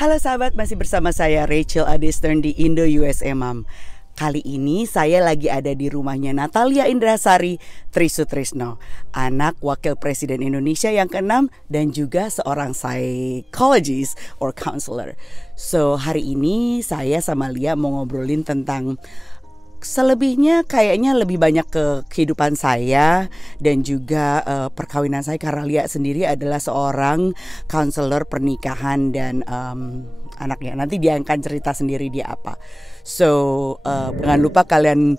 Halo sahabat, masih bersama saya Rachel Adestern di Indo USA Mom. Kali ini saya lagi ada di rumahnya Natalia Indrasari Trisutrisno, anak Wakil Presiden Indonesia yang ke-6 dan juga seorang psychologist or counselor. So hari ini saya sama Lia mau ngobrolin tentang selebihnya kayaknya lebih banyak ke kehidupan saya dan juga perkawinan saya, karena Lia sendiri adalah seorang konselor pernikahan dan anaknya. Nanti dia akan cerita sendiri dia apa. So jangan lupa kalian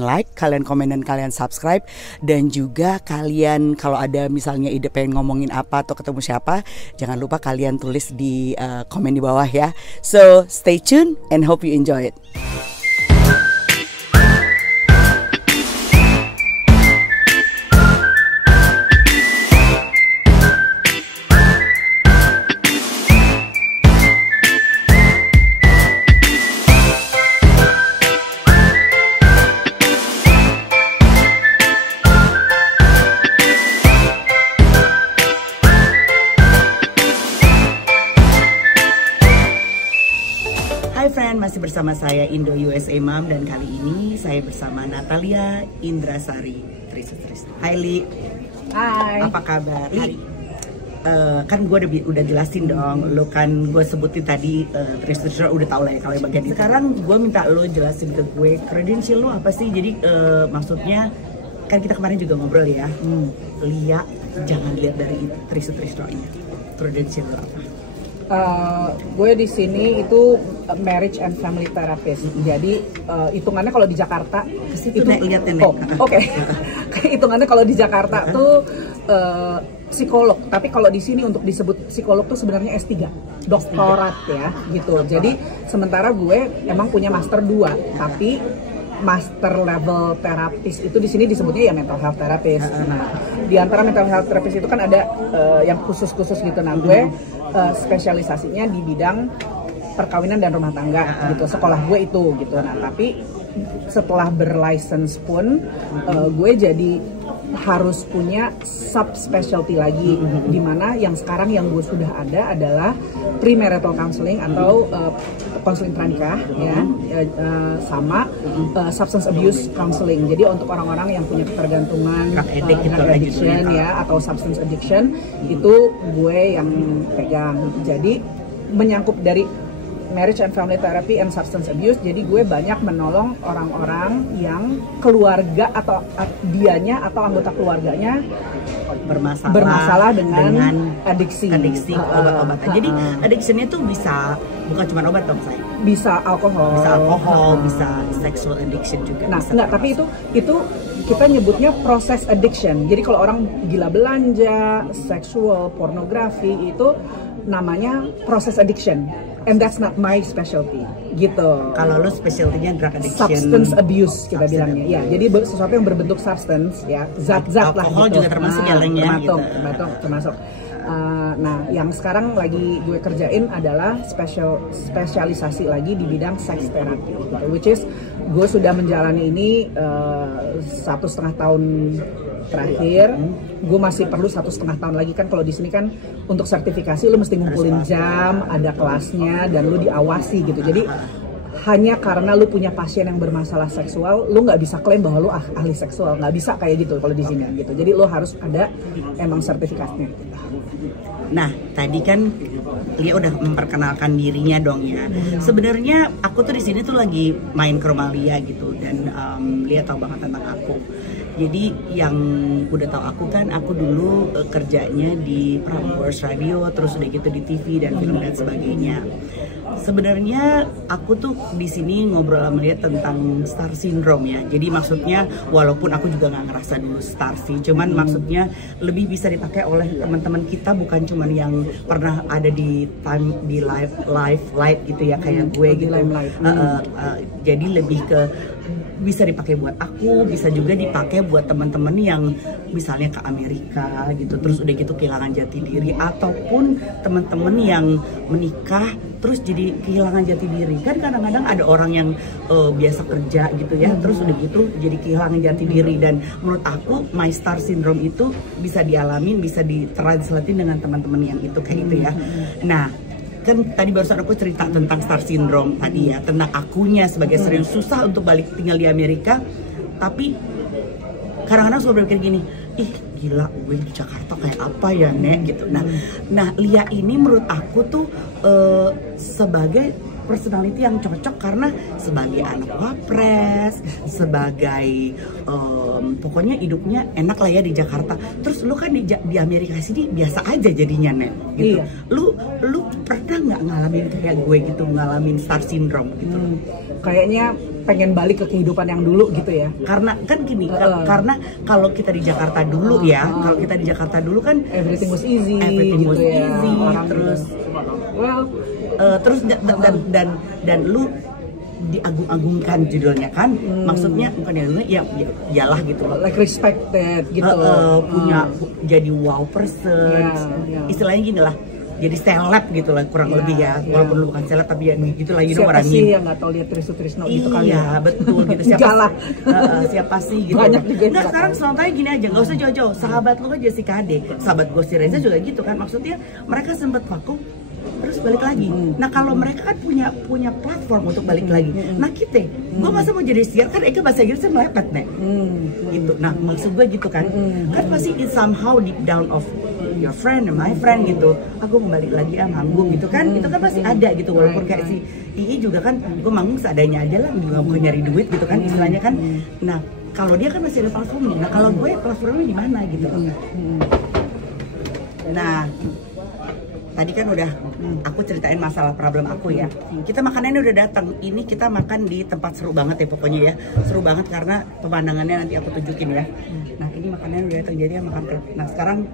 like, kalian komen dan kalian subscribe, dan juga kalian kalau ada misalnya ide pengen ngomongin apa atau ketemu siapa, jangan lupa kalian tulis di komen di bawah ya. So stay tuned and hope you enjoy it. Hai friend, masih bersama saya Indo USA Mom, dan kali ini saya bersama Natalia Indrasari Trisutrisno. Hai Li. Hai. Apa kabar? Li, kan gue udah jelasin dong, lo kan gue sebutin tadi Trisutrisno udah tau lah ya kalau bagian itu. Sekarang gue minta lo jelasin ke gue credential lo apa sih? Jadi maksudnya kan kita kemarin juga ngobrol ya. Lia jangan lihat dari Trisutrisno ini. Credential lo apa? Gue di sini itu marriage and family therapist. Jadi hitungannya kalau di Jakarta itu lihat nih. Oke. Hitungannya kalau di Jakarta tuh psikolog. Tapi kalau di sini untuk disebut psikolog tuh sebenarnya S3, doktorat ya, gitu. Jadi sementara gue emang punya master 2, tapi master level terapis itu di sini disebutnya ya mental health therapist. Nah, di antara mental health therapist itu kan ada yang khusus-khusus gitu. Nah, gue spesialisasinya di bidang perkawinan dan rumah tangga gitu. Sekolah gue itu gitu. Nah, tapi setelah berlicense pun gue jadi harus punya subspecialty lagi, dimana yang sekarang yang gue sudah ada adalah premarital counseling atau konseling pranikah ya, sama substance abuse counseling. Jadi untuk orang-orang yang punya ketergantungan, drug addiction ya, atau substance addiction, itu gue yang pegang. Jadi menyangkup dari marriage and family therapy and substance abuse. Jadi gue banyak menolong orang-orang yang keluarga atau dianya atau anggota keluarganya bermasalah dengan adiksi obat-obatan. Jadi addictionnya tuh bisa bukan cuma obat dong, saya. Bisa alkohol, bisa sexual addiction juga. Nah, enggak, tapi itu kita nyebutnya proses addiction. Jadi kalau orang gila belanja, seksual, pornografi, itu namanya proses addiction. And that's not my specialty, gitu. Kalau lo specialty-nya drug addiction, substance abuse kita bilangnya, ya. Jadi sesuatu yang berbentuk substance, ya, zat-zat lah. Alkohol juga termasuk ya, termasuk. Nah, yang sekarang lagi gue kerjain adalah spesialisasi lagi di bidang sex therapy, gitu. Which is gue sudah menjalani ini 1,5 tahun terakhir. Gue masih perlu 1,5 tahun lagi, kan kalau di sini kan untuk sertifikasi lu mesti ngumpulin jam, ada kelasnya, dan lu diawasi gitu. Jadi hanya karena lu punya pasien yang bermasalah seksual, lu nggak bisa klaim bahwa lu ahli seksual, nggak bisa kayak gitu kalau di sini gitu. Jadi lu harus ada emang sertifikatnya. Nah, tadi kan Lia udah memperkenalkan dirinya dong ya. Sebenarnya aku tuh di sini tuh lagi main ke rumah Lia gitu, dan Lia tahu banget tentang aku. Jadi yang udah tahu aku kan, aku dulu kerjanya di Prambors Radio, terus udah gitu di TV dan film dan sebagainya. Sebenarnya aku tuh di sini ngobrol sama dia tentang star syndrome ya. Jadi maksudnya walaupun aku juga nggak ngerasa dulu star sih, cuman maksudnya lebih bisa dipakai oleh teman-teman kita, bukan cuman yang pernah ada di live gitu ya kayak gue gitu. Jadi lebih ke bisa dipakai buat aku, bisa juga dipakai buat teman-teman yang misalnya ke Amerika gitu, terus udah gitu kehilangan jati diri, ataupun teman-teman yang menikah terus jadi kehilangan jati diri. Kan kadang-kadang ada orang yang biasa kerja gitu ya, terus udah gitu jadi kehilangan jati diri. Dan menurut aku my star syndrome itu bisa dialamin, bisa ditranslatein dengan teman-teman yang itu kayak gitu ya. Nah, kan tadi barusan aku cerita tentang star syndrome tadi ya, tentang akunya sebagai serius susah untuk balik tinggal di Amerika, tapi kadang-kadang suka berpikir gini, ih gila gue di Jakarta kayak apa ya Nek gitu. Nah Lia ini menurut aku tuh sebagai personality yang cocok karena sebagai anak wapres, sebagai pokoknya hidupnya enak lah ya di Jakarta. Terus lu kan di Amerika sini biasa aja jadinya Nek gitu. Iya. Lu pernah nggak ngalamin kayak gue gitu, ngalamin star syndrome gitu? Kayaknya pengen balik ke kehidupan yang dulu gitu ya. Karena kan gini, karena kalau kita di Jakarta dulu ya, kalau kita di Jakarta dulu kan Everything was easy, everything gitu was ya. easy, Orang terus well, terus dan lu diagung-agungkan judulnya kan, maksudnya bukan ya iyalah gitu loh, like respected gitu. punya jadi wow person, istilahnya gini lah, jadi seleb gitu lah kurang lebih ya, walaupun lu bukan seleb tapi ya gitu lah, Siapa orangnya. sih yang nggak tahu lihat Trisno gitu kali ya? Iya betul gitu, siapa siapa sih gitu. Banyak juga Nggak, sekarang contohnya gini aja, nggak usah jauh-jauh, sahabat lu kan Jessica Ade, sahabat gue si Reza juga gitu kan, maksudnya mereka sempet vakum terus balik lagi. Nah kalau mereka kan punya platform untuk balik lagi. Nah kita, gue masa mau jadi siar kan, Eka bahasa Inggrisnya melepet Nek, gitu. Nah maksud gue gitu kan, kan pasti it somehow deep down of your friend and my friend gitu, aku mau balik lagi manggung gitu kan, itu kan pasti ada gitu, walaupun kayak si Ii juga kan, gue manggung seadanya aja lah, juga bukan nyari duit gitu kan istilahnya kan. Nah kalau dia kan masih ada platformnya, nah kalau gue platformnya di mana gitu. Nah tadi kan udah aku ceritain masalah problem aku ya. Kita makanannya udah datang. Ini kita makan di tempat seru banget ya pokoknya ya. Seru banget karena pemandangannya nanti aku tunjukin ya. Nah ini makanannya udah datang, jadi makan. Nah sekarang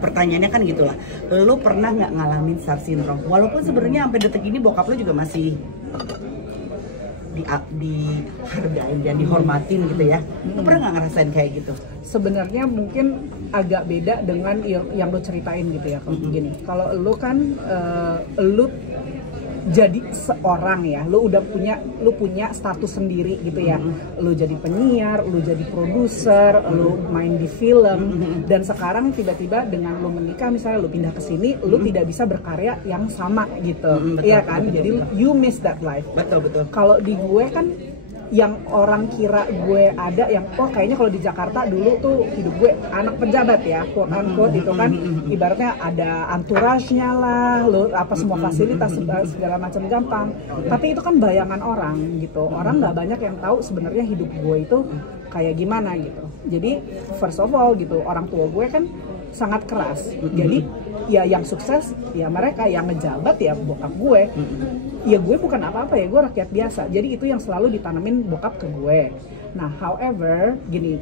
pertanyaannya kan gitulah. Lo pernah nggak ngalamin star syndrome? Walaupun sebenarnya sampai detik ini bokap lo juga masih dihargai dan dihormatin gitu ya. Lo pernah nggak ngerasain kayak gitu? Sebenarnya mungkin agak beda dengan yang lo ceritain gitu ya. Gini, kalau lo kan lo jadi seorang ya, lo udah punya status sendiri gitu ya. Lo jadi penyiar, lo jadi produser, lo main di film, dan sekarang tiba-tiba dengan lo menikah misalnya, lo pindah ke sini, lo tidak bisa berkarya yang sama gitu. Iya kan? Jadi you miss that life. Betul. Kalau di gue kan yang orang kira gue ada yang kayaknya kalau di Jakarta dulu tuh hidup gue anak pejabat ya, quote unquote itu kan ibaratnya ada entourage-nya lah, lo apa semua fasilitas segala macam gampang. Tapi itu kan bayangan orang gitu. Orang nggak banyak yang tahu sebenarnya hidup gue itu kayak gimana gitu. Jadi first of all gitu, orang tua gue kan sangat keras. Jadi ya yang sukses ya mereka, yang ngejabat ya bokap gue. Ya gue bukan apa-apa ya, gue rakyat biasa. Jadi itu yang selalu ditanamin bokap ke gue. Nah, however, gini,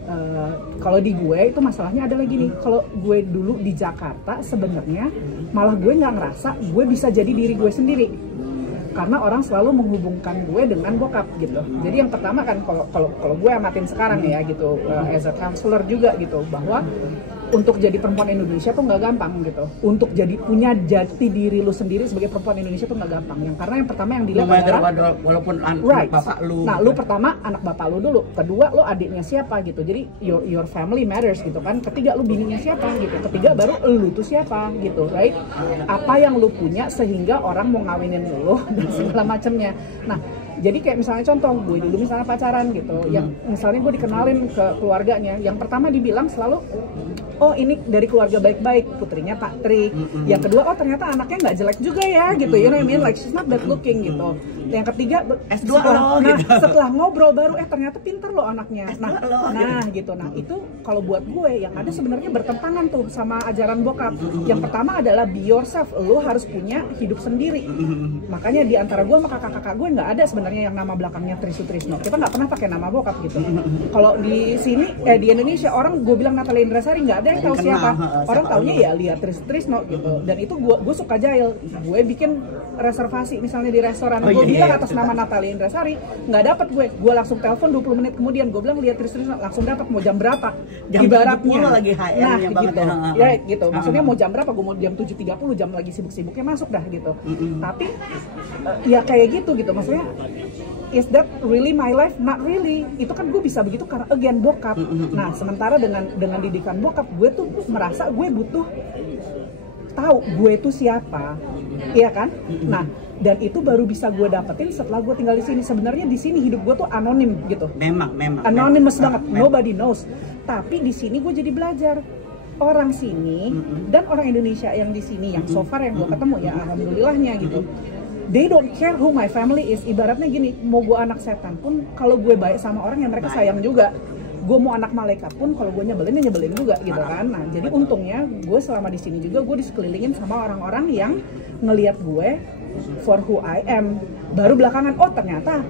kalau di gue itu masalahnya adalah gini. Kalau gue dulu di Jakarta sebenarnya malah gue nggak ngerasa gue bisa jadi diri gue sendiri. Karena orang selalu menghubungkan gue dengan bokap gitu. Jadi yang pertama kan kalau gue amatin sekarang ya gitu, as a counselor juga gitu, bahwa untuk jadi perempuan Indonesia tuh nggak gampang gitu. Untuk jadi punya jati diri lu sendiri sebagai perempuan Indonesia tuh nggak gampang. Yang karena yang pertama yang dilihat adalah walaupun anak bapak lu. Nah, lu pertama anak bapak lu dulu. Kedua, lu adiknya siapa gitu. Jadi your family matters gitu kan. Ketiga, lu bininya siapa gitu. Ketiga, baru lu tuh siapa gitu, right? Apa yang lu punya sehingga orang mau ngawinin lu dan segala macamnya. Nah, jadi kayak misalnya contoh, gue dulu misalnya pacaran gitu, yang misalnya gue dikenalin ke keluarganya, yang pertama dibilang selalu, oh ini dari keluarga baik-baik, putrinya Pak Trik. Yang kedua, oh ternyata anaknya nggak jelek juga ya gitu, you know what I mean, like she's not bad looking gitu. Yang ketiga, S2 lo gitu. Setelah ngobrol baru, ternyata pinter loh anaknya. Nah gitu, nah itu kalau buat gue yang ada sebenarnya bertentangan tuh sama ajaran bokap. Yang pertama adalah be yourself, lo harus punya hidup sendiri. Makanya di antara gue sama kakak-kakak gue nggak ada sebenarnya yang nama belakangnya Trisno. Kita nggak pernah pakai nama bokap gitu. Kalau di sini di Indonesia orang gue bilang Natalia Indrasari nggak ada yang tahu siapa. Orang taunya ya lihat Trisno gitu. Dan itu gue suka jahil. Gue bikin reservasi misalnya di restoran. Gue bilang bilang atas nama Natalia Indrasari, nggak dapat gue langsung telepon 20 menit kemudian, gue bilang lihat terus langsung dapat, mau jam berapa, jam ibaratnya lagi nah gitu ya gitu, maksudnya mau jam berapa, gue mau jam 7.30, jam lagi sibuk-sibuknya masuk dah gitu. Tapi ya kayak gitu maksudnya, is that really my life? Not really. Itu kan gue bisa begitu karena again bokap. Nah sementara dengan didikan bokap, gue tuh merasa gue butuh tahu gue itu siapa, iya kan? Nah dan itu baru bisa gue dapetin setelah gue tinggal di sini. Sebenarnya di sini hidup gue tuh anonim gitu. Memang anonymous banget, nobody knows. Tapi di sini gue jadi belajar orang sini dan orang Indonesia yang di sini yang so far yang gue ketemu ya alhamdulillahnya gitu. They don't care who my family is. Ibaratnya gini, mau gue anak setan pun kalau gue baik sama orang yang mereka sayang juga. Gue mau anak malaikat pun kalau gue nyebelin ya nyebelin juga gitu kan. Nah jadi untungnya gue selama di sini juga gue disekelilingin sama orang-orang yang ngelihat gue for who I am. Baru belakangan oh ternyata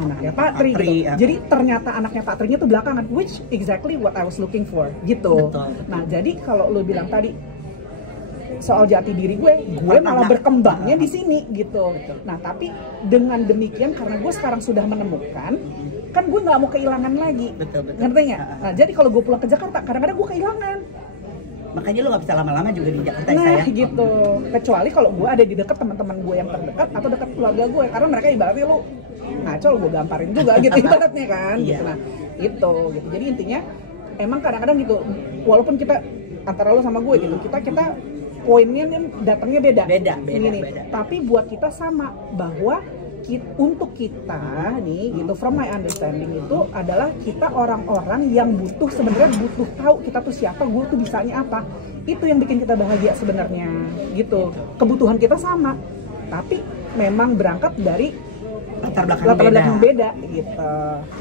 anaknya Pak Tri gitu. Jadi ternyata anaknya Pak Trinya tuh belakangan, which exactly what I was looking for gitu. Nah jadi kalau lo bilang tadi soal jati diri gue malah berkembangnya di sini gitu. Nah tapi dengan demikian karena gue sekarang sudah menemukan, kan gue nggak mau kehilangan lagi. Ngerti nggak? Nah jadi kalau gue pulang ke Jakarta kadang-kadang gue kehilangan. Makanya lo nggak bisa lama-lama juga di Jakarta. Nah gitu. Kecuali kalau gue ada di dekat teman-teman gue yang terdekat atau dekat keluarga gue, karena mereka ibaratnya lo ngaco, gue gamparin juga gitu ibaratnya kan. Gitu. Nah itu gitu. Jadi intinya emang kadang-kadang gitu. Walaupun kita antara lo sama gue gitu, kita poinnya nih datangnya beda. Tapi buat kita sama bahwa untuk kita nih gitu, from my understanding itu adalah kita orang-orang yang sebenarnya butuh tahu kita tuh siapa, gue tuh bisanya apa. Itu yang bikin kita bahagia sebenarnya gitu. Kebutuhan kita sama, tapi memang berangkat dari latar belakang beda gitu.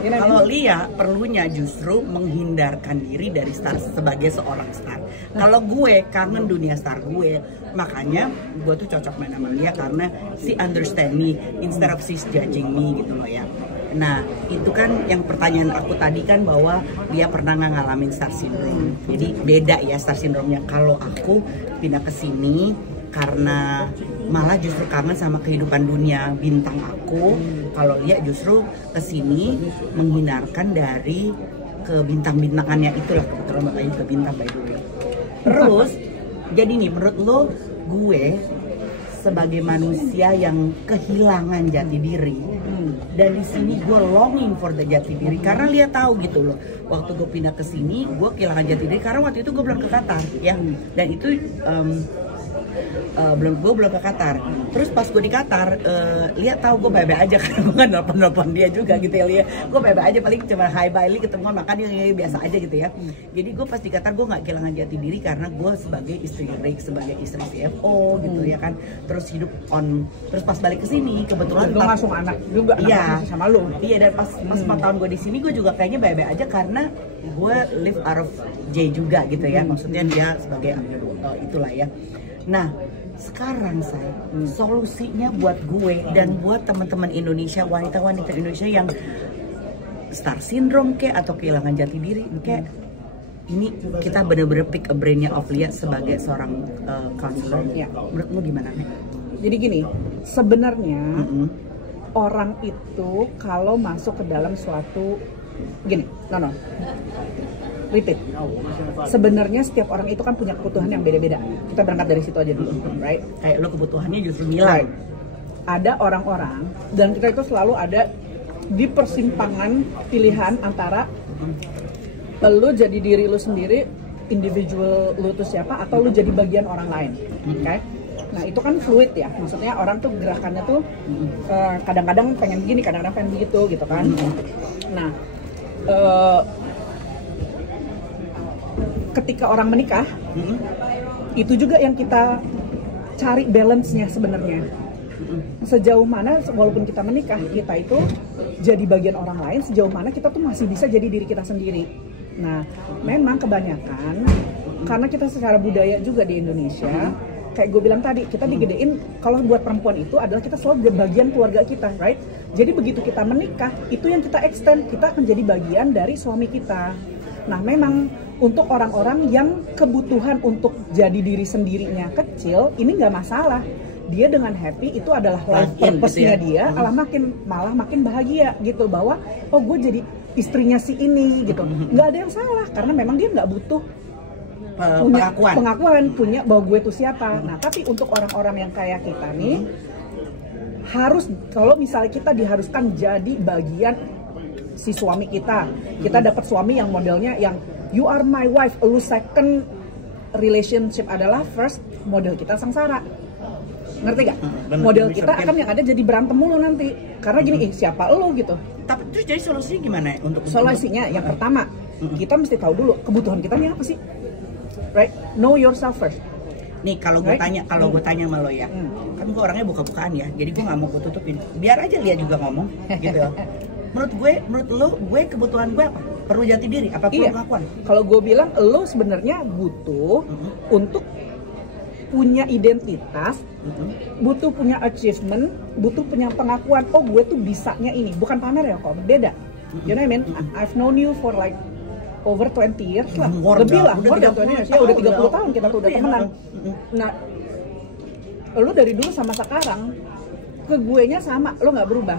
Kalau Lia perlunya justru menghindarkan diri dari star sebagai seorang star. Kalau gue kangen dunia star gue, makanya gue tuh cocok main sama Lia karena she understand me instead of she's judging me gitu loh ya. Nah itu kan yang pertanyaan aku tadi kan bahwa dia pernah nggak ngalamin star syndrome. Jadi beda ya star syndrome-nya. Kalau aku pindah ke sini karena malah justru kangen sama kehidupan dunia bintang aku. Kalau dia justru kesini menghindarkan dari kebintang-bintangannya itulah, kebetulan bapaknya juga bintang by the way. Terus jadi nih menurut lo gue sebagai manusia yang kehilangan jati diri dan di sini gue longing for the jati diri karena dia tahu gitu loh, waktu gue pindah ke sini gue kehilangan jati diri karena waktu itu gue belum ke Qatar ya, dan itu belum ke Qatar. Terus pas gue di Qatar, Lia tahu gue baik-baik aja karena gue kan nelpon dia juga gitu ya Lia. Gue baik-baik aja, paling cuma hi bye Li, ketemuan makan yang biasa aja gitu ya. Jadi gue pas di Qatar gue nggak kehilangan jati diri karena gue sebagai istri Rick, sebagai istri CFO gitu ya kan. Terus hidup terus pas balik ke sini kebetulan lu langsung anak juga sama lu. Iya, dan pas 4 tahun gue di sini gue juga kayaknya baik-baik aja karena gue live out of J juga gitu ya. Maksudnya dia sebagai itulah ya. Nah, sekarang saya solusinya buat gue dan buat teman-teman Indonesia, wanita-wanita Indonesia yang star syndrome kayak atau kehilangan jati diri kayak ini, kita bener-bener pick a brainnya of Lia sebagai seorang counselor. Ya. Menurutmu gimana nih? Jadi gini, sebenarnya orang itu kalau masuk ke dalam suatu gini, repeat. Sebenarnya setiap orang itu kan punya kebutuhan yang beda-beda. Kita berangkat dari situ aja dulu, right? Kayak lo kebutuhannya justru nilai. Ada orang-orang dan kita itu selalu ada di persimpangan pilihan antara lo jadi diri lo sendiri, individual lo tuh siapa, atau lo jadi bagian orang lain, okay? Nah itu kan fluid ya, maksudnya orang tuh gerakannya tuh kadang-kadang pengen gini, kadang-kadang pengen begitu gitu kan. Nah ketika orang menikah, itu juga yang kita cari balance-nya sebenarnya. Sejauh mana walaupun kita menikah, kita itu jadi bagian orang lain, sejauh mana kita tuh masih bisa jadi diri kita sendiri. Nah, memang kebanyakan karena kita secara budaya juga di Indonesia, kayak gue bilang tadi, kita digedein kalau buat perempuan itu adalah kita selalu bagian keluarga kita, right? Jadi begitu kita menikah, itu yang kita extend, kita akan jadi bagian dari suami kita. Nah, memang untuk orang-orang yang kebutuhan untuk jadi diri sendirinya kecil, ini nggak masalah. dia dengan happy itu adalah life purpose-nya gitu ya. dia, malah makin bahagia gitu, bahwa oh gue jadi istrinya si ini gitu. Nggak ada yang salah karena memang dia nggak butuh punya pengakuan, punya bahwa gue tuh siapa. Nah tapi untuk orang-orang yang kayak kita nih, harus, kalau misalnya kita diharuskan jadi bagian si suami kita dapat suami yang modelnya yang you are my wife, lu second relationship adalah first, model kita sengsara. Ngerti gak? Model kita akan yang ada jadi berantem mulu nanti. Karena gini, siapa lu gitu. Tapi terus jadi solusinya gimana untuk solusinya? Yang pertama, kita mesti tahu dulu kebutuhan kita nih apa sih? Right? Know yourself first. Nih kalau gue tanya, gue tanya sama lo ya, kan gue orangnya buka-bukaan ya, jadi gue nggak mau gue tutupin. Biar aja Lia juga ngomong, gitu. Menurut lo, gue kebutuhan gue apa? Perlu jati diri, apa perlu pengakuan? Kalau gue bilang, lo sebenarnya butuh untuk punya identitas, butuh punya achievement, butuh punya pengakuan. Oh, gue tuh bisanya ini, bukan pamer ya kok, beda. You know what I mean? I've known you for like over 20 years lah, lebih lah, more than 20 years ya, udah 30 tahun kita tuh udah temenan. Nah, lo dari dulu sama sekarang, ke gue nya sama, lo nggak berubah.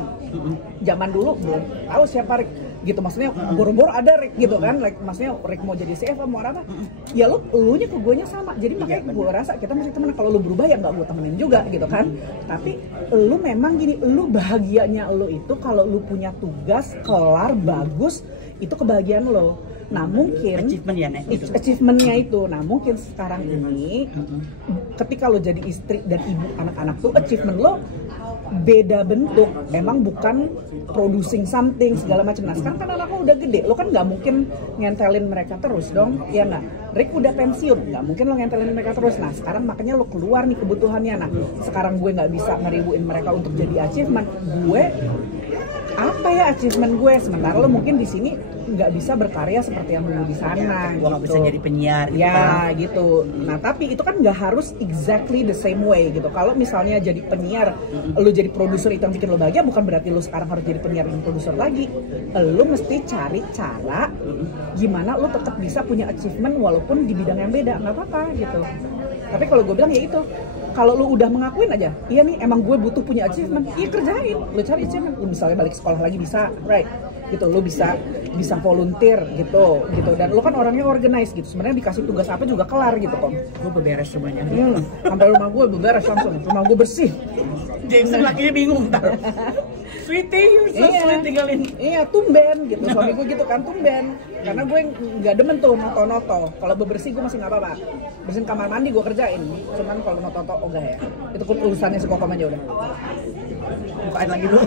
Zaman dulu belum tahu siapa Rick gitu, maksudnya boro-boro ada Rick gitu kan, like maksudnya Rick mau jadi CFO mau apa, ya lo nya ke gue nya sama, jadi makanya gue rasa kita masih temenan. Kalau lo berubah ya nggak gue temenin juga gitu kan. Tapi lo memang gini, lo bahagianya lo itu kalau lo punya tugas kelar bagus, itu kebahagiaan lo. Nah mungkin achievementnya itu, nah mungkin sekarang ini ketika lo jadi istri dan ibu anak-anak tuh achievement lo beda bentuk, emang bukan producing something segala macam. Nah sekarang kan anak lo udah gede, lo kan nggak mungkin ngentelin mereka terus dong, ya nggak? Rick udah pensiun, nggak mungkin lo ngentelin mereka terus. Nah sekarang makanya lo keluar nih kebutuhannya. Nah sekarang gue nggak bisa ngeribuin mereka untuk jadi achievement. Gue apa ya achievement gue, sementara lo mungkin di sini nggak bisa berkarya seperti yang dulu di sana. Gue nggak bisa jadi penyiar. Gitu. Ya gitu. Nah tapi itu kan nggak harus exactly the same way gitu. Kalau misalnya jadi penyiar, lo jadi produser itu yang bikin lo bahagia, bukan berarti lo sekarang harus jadi penyiar dan produser lagi. Lo mesti cari cara gimana lo tetap bisa punya achievement walaupun di bidang yang beda, nggak apa-apa gitu. Tapi kalau gue bilang ya itu, kalau lu udah mengakuin aja, iya nih emang gue butuh punya achievement, iya kerjain, lu cari achievement. Lu misalnya balik sekolah lagi bisa, right? Gitu, lu bisa volunteer gitu, dan lu kan orangnya organize gitu. Sebenarnya dikasih tugas apa juga kelar gitu kok. Gue beberes semuanya. Sampai rumah gue beberes langsung, rumah gue bersih. Jameson lakinya bingung ntar. Sweetie, you're so sweet tinggalin. Iya, tumben gitu. Suami gue gitu kan, tumben. Karena gue nggak demen tuh noto-noto. Kalau bebersih gue masih nggak apa-apa. Bersihin kamar mandi gue kerjain. Cuman kalau noto-noto ogah ya. Itu urusannya si Kokom aja udah. Bukain lagi dulu.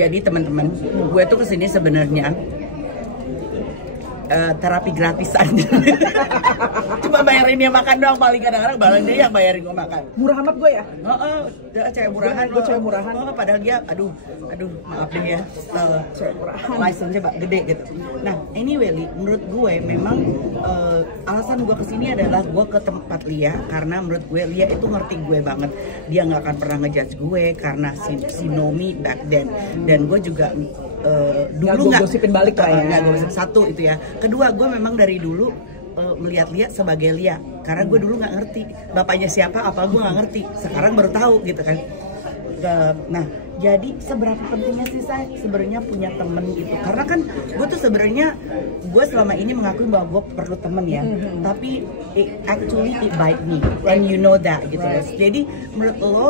Jadi teman-teman, gue tuh kesini sebenarnya terapi gratisan. Cuma bayarin dia makan doang, paling kadang-kadang balang dia yang bayarin gue makan. Murah amat gue ya? Cewek murahan. Gue cewek murahan. Padahal dia, aduh, maaf deh ya, cewek murahan. License-nya gede gitu. Nah, anyway, menurut gue memang alasan gue kesini adalah gue ke tempat Lia karena menurut gue Lia itu ngerti gue banget. Dia nggak akan pernah ngejudge gue karena si Nomi back then. Dan gue juga dulu nggak gosipin balik lah ya. Nggak gosip, satu itu ya. Kedua, gue memang dari dulu melihat Lia sebagai Lia karena gue dulu nggak ngerti bapaknya siapa, apa gue nggak ngerti. Sekarang baru tahu gitu kan. Nah, jadi seberapa pentingnya sih saya sebenarnya punya temen gitu? Karena kan gue tuh sebenarnya gue selama ini mengakui bahwa gue perlu temen ya, tapi actually it bite me and you know that gitu. Jadi menurut lo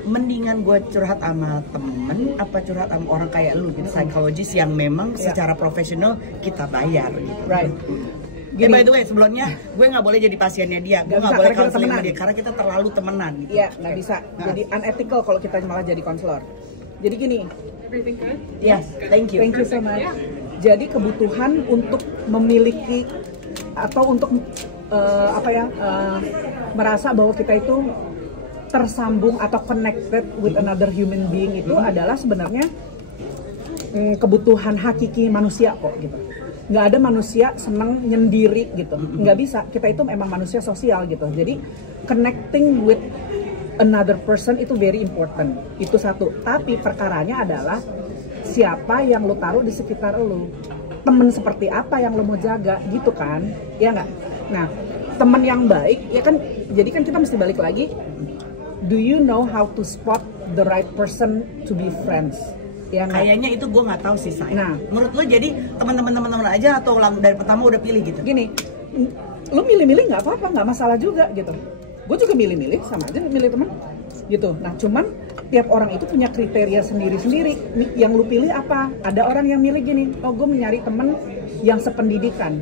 mendingan gue curhat sama temen apa curhat sama orang kayak lu gitu, psikologis yang memang secara profesional kita bayar gitu. Right. By the way, sebelumnya gue nggak boleh jadi pasiennya dia, gue nggak boleh konseling sama dia karena kita terlalu temenan gitu. Iya, nggak bisa. Jadi unethical kalau kita malah jadi konselor. Jadi gini. Yes, thank you. Thank you so much. Jadi kebutuhan untuk memiliki atau untuk merasa bahwa kita itu tersambung atau connected with another human being itu adalah sebenarnya kebutuhan hakiki manusia kok gitu. Nggak ada manusia senang nyendiri gitu, nggak bisa. Kita itu memang manusia sosial gitu. Jadi connecting with another person itu very important, itu satu. Tapi perkaranya adalah siapa yang lo taruh di sekitar lo, temen seperti apa yang lo mau jaga gitu kan, ya nggak? Nah, temen yang baik ya kan, jadi kan kita mesti balik lagi, do you know how to spot the right person to be friends? Ya, kayaknya itu gue nggak tahu sih saya. Nah, menurut lo jadi teman-teman aja atau dari pertama udah pilih gitu? Gini, lo milih-milih nggak apa-apa, nggak masalah juga gitu. Gue juga milih-milih, sama aja milih teman gitu. Nah, cuman tiap orang itu punya kriteria sendiri-sendiri. Yang lu pilih apa? Ada orang yang milih gini, oh gue mencari temen yang sependidikan.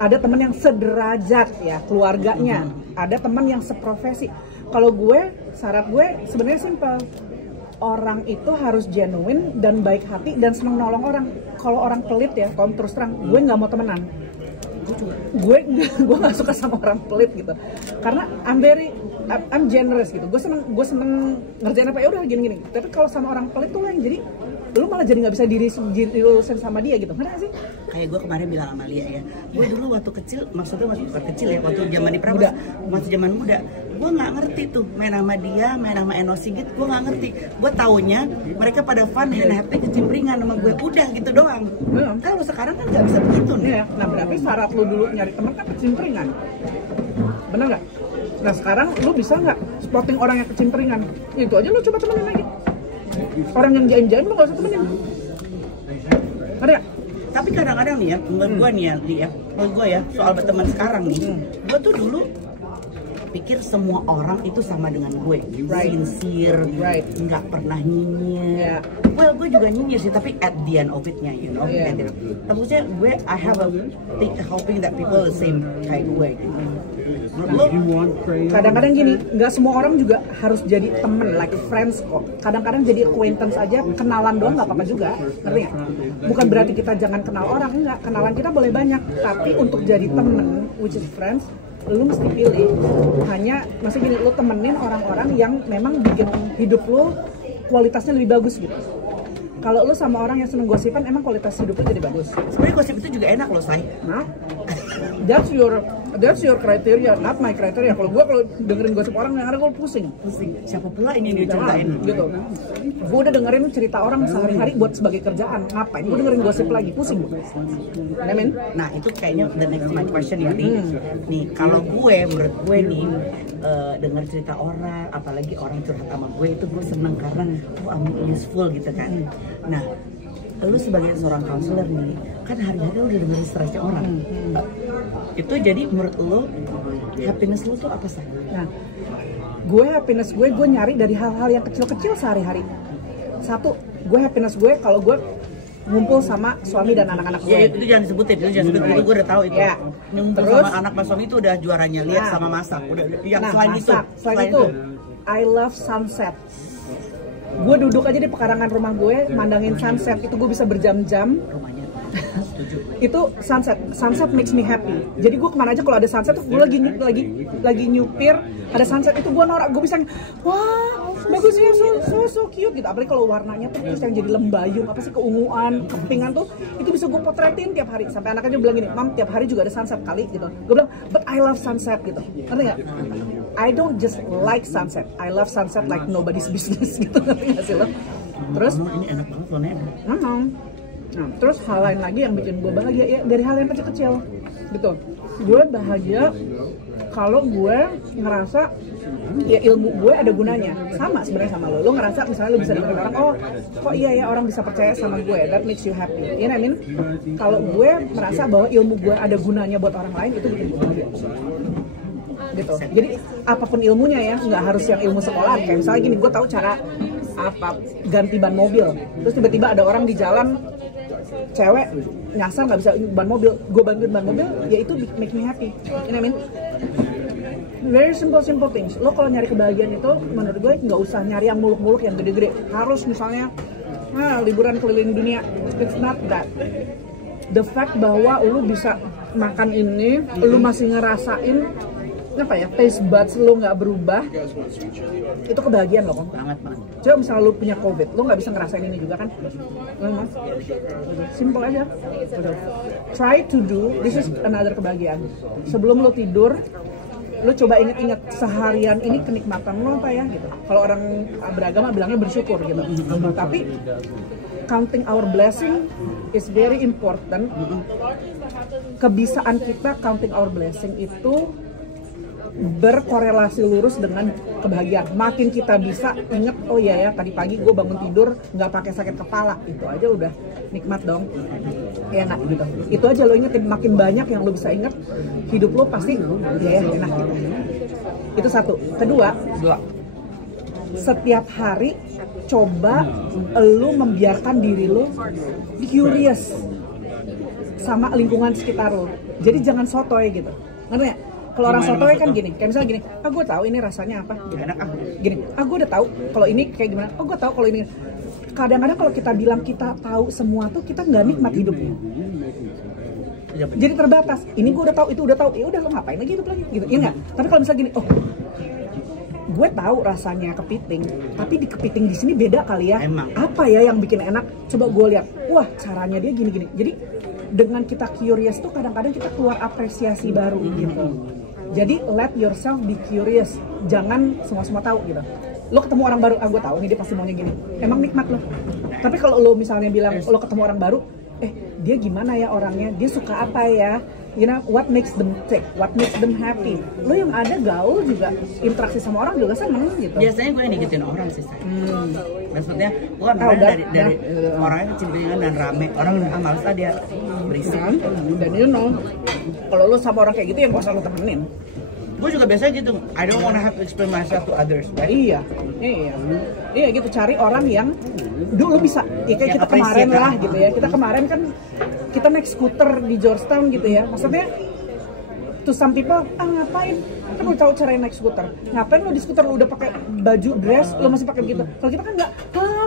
Ada temen yang sederajat ya keluarganya. Ada temen yang seprofesi. Kalau gue, syarat gue sebenarnya simpel. Orang itu harus genuine dan baik hati dan senang nolong orang. Kalau orang pelit ya, kalau terus terang, gue nggak mau temenan. Gue nggak suka sama orang pelit gitu. Karena I'm generous gitu. Gue seneng ngerjain apa ya udah gini. Tapi kalau sama orang pelit tuh yang jadi lu malah jadi nggak bisa diurusin sama dia gitu. Ngerti gak sih? Kayak gue kemarin bilang sama Lia ya, gue dulu waktu kecil, maksudnya bukan kecil ya, waktu zaman di Prabas, masih zaman muda, gue nggak ngerti tuh main sama dia, main sama Eno Sigit, gue nggak ngerti. Gue taunya mereka pada fun and happy, kecimpringan sama gue, udah gitu doang. Kalau sekarang kan nggak bisa begitu nih. Ya, nah berarti syarat lu dulu nyari teman kan kecimpringan, bener nggak? Nah sekarang lu bisa nggak spotting orang yang kecimpringan? Itu aja lu coba temenin lagi. Orang yang jaim-jaim lu gak usah temenin. Ada gak? Tapi kadang-kadang nih ya, menurut gue nih ya, menurut gue ya, soal berteman sekarang nih, gue tuh dulu pikir semua orang itu sama dengan gue, sincere, nggak pernah nyinyir. Well, gue juga nyinyir sih, tapi at the end of it-nya, you know. Maksudnya gue, I have a thing hoping that people the same kayak gue. Kadang-kadang gini, nggak semua orang juga harus jadi temen, like friends kok. Kadang-kadang jadi acquaintance aja, kenalan doang nggak apa-apa juga, ngerti nggak? Bukan berarti kita jangan kenal orang, enggak. Kenalan kita boleh banyak, tapi untuk jadi temen, which is friends, lu mesti pilih. Hanya, maksudnya gini, lu temenin orang-orang yang memang bikin hidup lu kualitasnya lebih bagus gitu. Kalau lu sama orang yang seneng gosipan, emang kualitas hidup lu jadi bagus. Sebenarnya gosip itu juga enak loh, Say. Nah, that's your criteria, not my criteria. Kalau dengerin gosip orang yang ada gue pusing. Siapa pula ini yang diceritain gitu. Gue udah dengerin cerita orang sehari-hari buat sebagai kerjaan. Ngapain gue dengerin gosip lagi, pusing. Amin. Nah itu kayaknya the next my question ya nih. Kalau gue, menurut gue nih dengar cerita orang, apalagi orang curhat sama gue, itu gue seneng karena I'm useful gitu kan. Nah, lu sebagai seorang counselor nih, kan hari-hari lu udah dengerin stresnya orang. Itu jadi menurut lu, happiness lu tuh apa sih? Nah, happiness gue nyari dari hal-hal yang kecil-kecil sehari-hari. Satu, happiness gue kalau gue ngumpul sama suami dan anak-anak gue. Ya itu jangan sebutin, itu gue udah tahu itu. Ya. Ngumpul sama anak mas suami itu udah juaranya, lihat sama masak. Udah yang selain itu, I love sunset. Gue duduk aja di pekarangan rumah gue, mandangin sunset, itu gue bisa berjam-jam. Rumahnya. Itu sunset makes me happy. Jadi gue kemana aja kalau ada sunset tuh gue lagi nyupir, ada sunset itu gue norak, gue bisa wah bagusnya so cute gitu. Apalagi kalau warnanya tuh terus yang jadi lembayung, apa sih, keunguan, kepingan tuh, itu bisa gue potretin tiap hari. Sampai anaknya bilang gini, Mam tiap hari juga ada sunset kali gitu. Gue bilang, but I love sunset gitu. Ngerti nggak? I don't just like sunset, I love sunset like nobody's business gitu. Ngerti nggak sih lo? Terus ini enak banget loh Nah, terus hal lain lagi yang bikin gue bahagia ya dari hal yang kecil-kecil gitu. Gue bahagia kalau gue ngerasa ya ilmu gue ada gunanya. Sama sebenarnya sama lo ngerasa misalnya lo bisa dengerin orang, oh kok iya ya orang bisa percaya sama gue, that makes you happy. You know what I mean? Kalau gue merasa bahwa ilmu gue ada gunanya buat orang lain, itu bikin gue bahagia gitu. Jadi apapun ilmunya ya, nggak harus yang ilmu sekolah. Kayak misalnya gini, gue tahu cara ganti ban mobil, terus tiba-tiba ada orang di jalan cewek nyasar nggak bisa ban mobil, gue bantuin ban mobil, ya itu make me happy. You know what I mean? Very simple things. Lo kalau nyari kebahagiaan itu, menurut gue nggak usah nyari yang muluk-muluk, yang gede-gede. Harus misalnya liburan keliling dunia. It's not that. The fact bahwa lo bisa makan ini, lo masih ngerasain apa ya, taste buds lo nggak berubah, itu kebahagiaan lo kan. Banget. Coba misalnya lo punya COVID, lo nggak bisa ngerasain ini juga kan? Simple aja. Try to do, this is another kebahagiaan. Sebelum lo tidur, Lu coba inget-inget seharian ini kenikmatan lo apa ya gitu. Kalau orang beragama bilangnya bersyukur gitu. Tapi counting our blessing is very important. Kebisaan kita counting our blessing itu berkorelasi lurus dengan kebahagiaan. Makin kita bisa inget, oh iya ya tadi pagi gue bangun tidur nggak pakai sakit kepala, itu aja udah nikmat dong. Ya enak gitu. Itu aja lo ingetin, makin banyak yang lo bisa inget, hidup lo pasti ya enak gitu. Itu satu. Kedua, setiap hari coba lo membiarkan diri lo curious sama lingkungan sekitar lo. Jadi jangan sotoy gitu. Ngerti ya? Kalau orang sotoy kan gini, kayak misalnya gini, gue tahu ini rasanya apa, enak gini, gue udah tahu kalau ini kayak gimana, gue tahu kalau ini. Kadang-kadang kalau kita bilang kita tahu semua tuh kita nggak nikmat hidupnya. Jadi terbatas. Ini gue udah tahu, itu udah tahu, ya udah lo ngapain lagi hidup lagi, gitu, ya nggak? Tapi kalau misalnya gini, oh, gue tahu rasanya kepiting, tapi di kepiting di sini beda kali ya. Emang. Apa ya yang bikin enak? Coba gue lihat, wah caranya dia gini-gini. Jadi dengan kita curious tuh kadang-kadang kita keluar apresiasi baru gitu. Jadi let yourself be curious, jangan semua tahu gitu. Lo ketemu orang baru, gue tahu nih dia pasti maunya gini. Emang nikmat lo. Tapi kalau lo misalnya bilang lo ketemu orang baru, dia gimana ya orangnya, dia suka apa ya, you know, what makes them tick, what makes them happy. Lo yang ada gaul juga, interaksi sama orang juga seneng gitu. Biasanya gue yang digitin orang sih saya. Maksudnya bukan dari orangnya kecil-kecilan dan rame, orang males dia berisik. Dan you know, kalau lo sama orang kayak gitu ya gak usah lo temenin. Gue juga biasanya gitu, I don't wanna have to explain myself to others, right? Iya gitu, cari orang yang dulu bisa, ya kayak kita kemarin lah gitu ya. Kita kemarin kan kita naik skuter di Georgetown gitu ya. Maksudnya to some people, ngapain? Kan udah tahu cara naik skuter. Ngapain lo di skuter lo udah pakai baju dress, lo masih pakai begitu. Kalau kita kan nggak,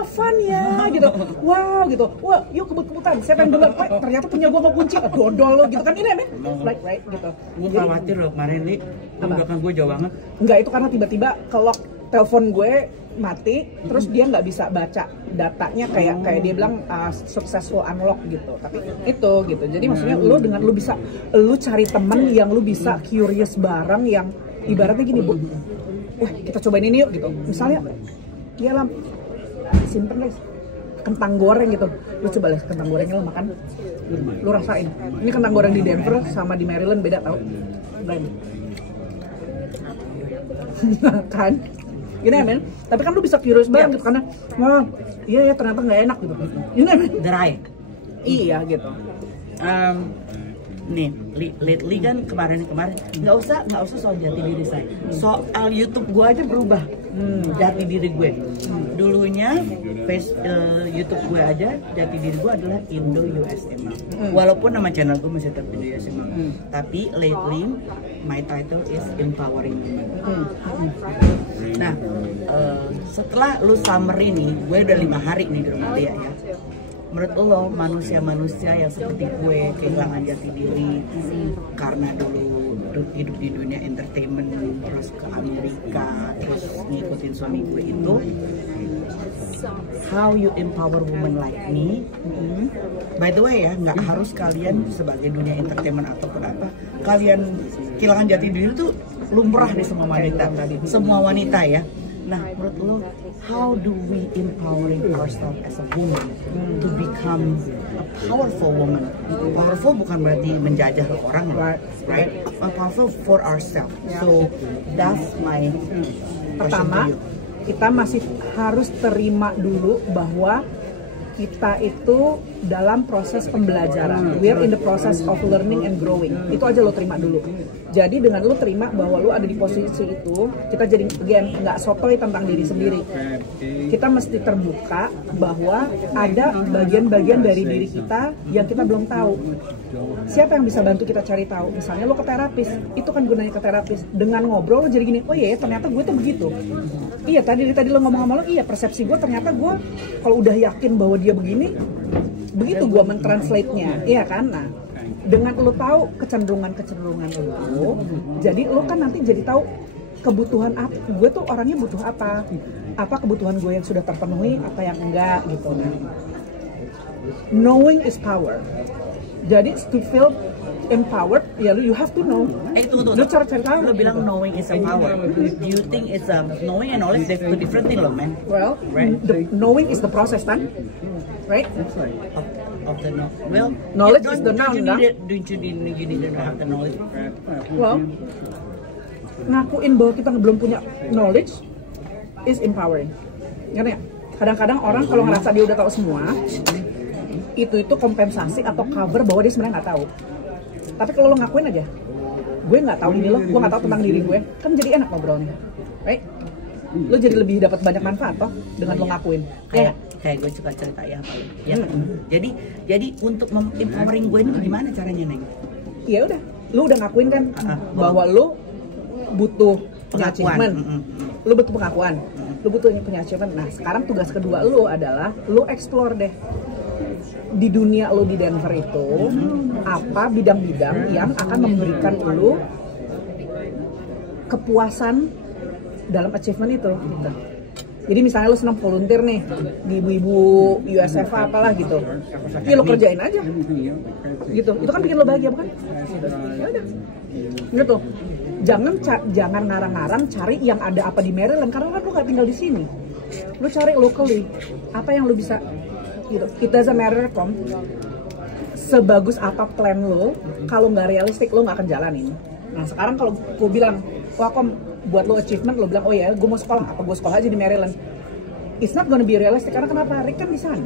fun ya gitu. Wow gitu. Wah, yuk kebut-kebutan. Siapa yang duluan? Ternyata punya gua mau kunci, dodol lo gitu kan, ini men. Right gitu. Gue khawatir loh kemarin nih, belakang gue jauh banget. Enggak, itu karena tiba-tiba kelok telepon gue mati, terus dia nggak bisa baca datanya kayak dia bilang successful unlock gitu. Tapi itu gitu. Jadi maksudnya lu dengan lu bisa lu cari temen yang lu bisa curious bareng, yang ibaratnya gini, Bu. Wah, kita cobain ini yuk gitu. Misalnya dia lam simpen guys, kentang goreng gitu. Lu coba lihat kentang gorengnya lu makan. Lu rasain. Ini kentang goreng di Denver sama di Maryland beda tau. Lain. Kan? Gini ya men, tapi kan lu bisa curious banget gitu, karena wah iya ya ternyata nggak enak gitu. Gini ya men, Dry. Iya gitu. Nih, lately kan kemarin nggak usah soal jati diri saya, soal YouTube gue aja berubah. Jati diri gue dulunya YouTube gue aja jati diri gue adalah Indo US Emang, walaupun nama channel gue masih tetap Indo US Emang, tapi lately my title is Empowering Women. Nah, setelah lu summary nih, gue udah 5 hari nih di rumah dia ya. Menurut lo manusia-manusia yang seperti gue kehilangan jati diri karena dulu hidup di dunia entertainment, terus ke Amerika, terus ngikutin suami gue itu, how you empower women like me. By the way ya, nggak harus kalian sebagai dunia entertainment ataupun apa, kalian kehilangan jati diri itu lumrah di semua wanita ya. Nah, menurut lo, how do we empowering ourselves as a woman to become a powerful woman? Powerful bukan berarti menjajah orang, right? Powerful for ourselves. So that's my Pertama, kita masih harus terima dulu bahwa kita itu dalam proses pembelajaran. We are in the process of learning and growing. Itu aja lo terima dulu. Jadi dengan lo terima bahwa lo ada di posisi itu, kita jadi again nggak sotoy tentang diri sendiri. Kita mesti terbuka bahwa ada bagian-bagian dari diri kita yang kita belum tahu. Siapa yang bisa bantu kita cari tahu? Misalnya lo ke terapis, itu kan gunanya ke terapis. Dengan ngobrol lo jadi gini, oh iya ternyata gue tuh begitu. Iya tadi lo ngomong sama lo, iya persepsi gue ternyata gue kalau udah yakin bahwa dia begini, begitu gue mentranslate-nya, iya kan? Nah, dengan lo tahu kecenderungan lo, jadi lo kan nanti jadi tahu kebutuhan apa, gue tuh orangnya butuh apa kebutuhan gue yang sudah terpenuhi, apa yang enggak gitu. Nah, knowing is power. Jadi to empowered, ya you have to know. Tunggu. Lu cari tahu. Lo bilang knowing is empowered. Do you think it's knowing and knowledge is two different thing loh, man? Well, Right. the knowing is the process, kan? Right? Of the know. Well, Knowledge is the noun, you kan? need to have the knowledge. Well, ngakuin bahwa kita belum punya knowledge is empowering. Ngerti ya? Kadang-kadang orang kalau ngerasa dia udah tahu semua, itu kompensasi atau cover bahwa dia sebenarnya nggak tahu. Tapi kalau lo ngakuin aja, gue nggak tahu ini lo, gue nggak tahu tentang diri gue, kan jadi enak ngobrolnya, right? Lo jadi lebih dapat banyak manfaat toh dengan lo ngakuin. Kayak gue suka cerita ya paling. Ya. Jadi untuk empowering gue ini gimana caranya, Neng? Iya udah, lo udah ngakuin kan bahwa lo butuh Pengakuan. achievement, lo butuh pengakuan, lo butuh punya achievement. Nah sekarang tugas kedua lo adalah lo explore deh di dunia lo di Denver itu apa bidang-bidang yang akan memberikan lo kepuasan dalam achievement itu gitu. Jadi misalnya lo senang volunteer nih di ibu-ibu USFA apalah gitu, ya lo kerjain aja gitu, itu kan bikin lo bahagia bukan? Ya udah gitu. Jangan ngarang-ngarang cari yang ada apa di Maryland karena kan lo gak tinggal di sini. Lo cari locally apa yang lo bisa gitu. It doesn't matter Kom, sebagus apa plan lo, kalau nggak realistik lo nggak akan jalanin. Nah sekarang kalau gue bilang, wah Kom buat lo achievement, lo bilang oh ya gue mau sekolah, apa gue sekolah aja di Maryland, it's not gonna be realistic karena kenapa? Rick kan di sana,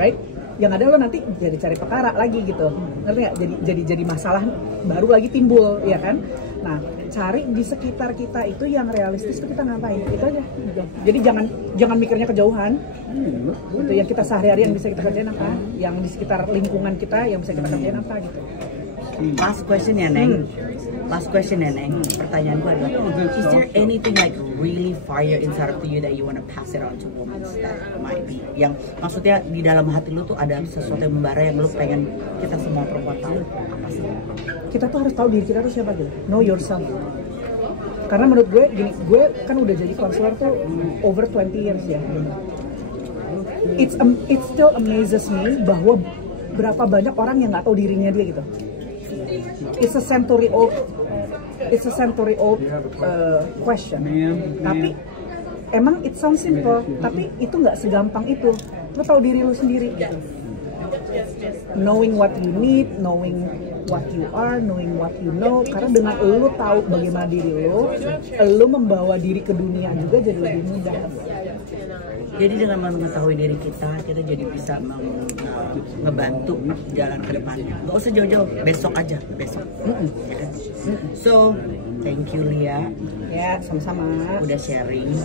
right? Yang ada lo nanti jadi cari perkara lagi gitu, ngerti nggak? Jadi masalah baru lagi timbul, ya kan? Nah cari di sekitar kita itu yang realistis itu kita ngapain, itu aja gitu. Jadi jangan mikirnya kejauhan gitu, yang kita sehari-hari yang bisa kita kerjain apa, yang di sekitar lingkungan kita yang bisa kita kerjain apa gitu. Last question ya Neng. Pertanyaan gue adalah, is there anything like really fire inside of you that you wanna pass it on to women that might be, yang maksudnya di dalam hati lu tuh ada sesuatu yang membara yang lu pengen kita semua perempuan tahu apa sih? Kita tuh harus tahu diri kita tuh siapa gitu. Know yourself. Karena menurut gue gini, gue kan udah jadi konselor tuh over 20 years ya. It still amazes me bahwa berapa banyak orang yang nggak tahu dirinya dia gitu. It's a century old question. Tapi emang it sounds simple, tapi itu nggak segampang itu. Lo tahu diri lo sendiri. Knowing what you need, knowing what you are, knowing what you know. Karena dengan lo tahu bagaimana diri lo membawa diri ke dunia juga jadi lebih mudah. Jadi dengan mengetahui diri kita jadi bisa ngebantu jalan ke depannya. Gak usah jauh-jauh, besok aja, besok. Ya. So, thank you Lia. Ya, sama-sama. Udah sharing.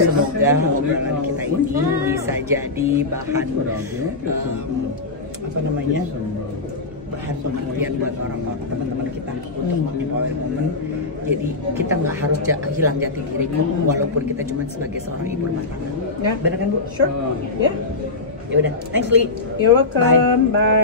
Semoga obrolan kita ini bisa jadi bahan bahan pengertian buat orang-orang teman-teman kita untuk empower women. Jadi kita nggak harus hilang jati diri walaupun kita cuma sebagai seorang ibu rumah tangga. Ya, benar kan Bu? Sure. Ya. Ya udah, thanks Li. You're welcome. Bye.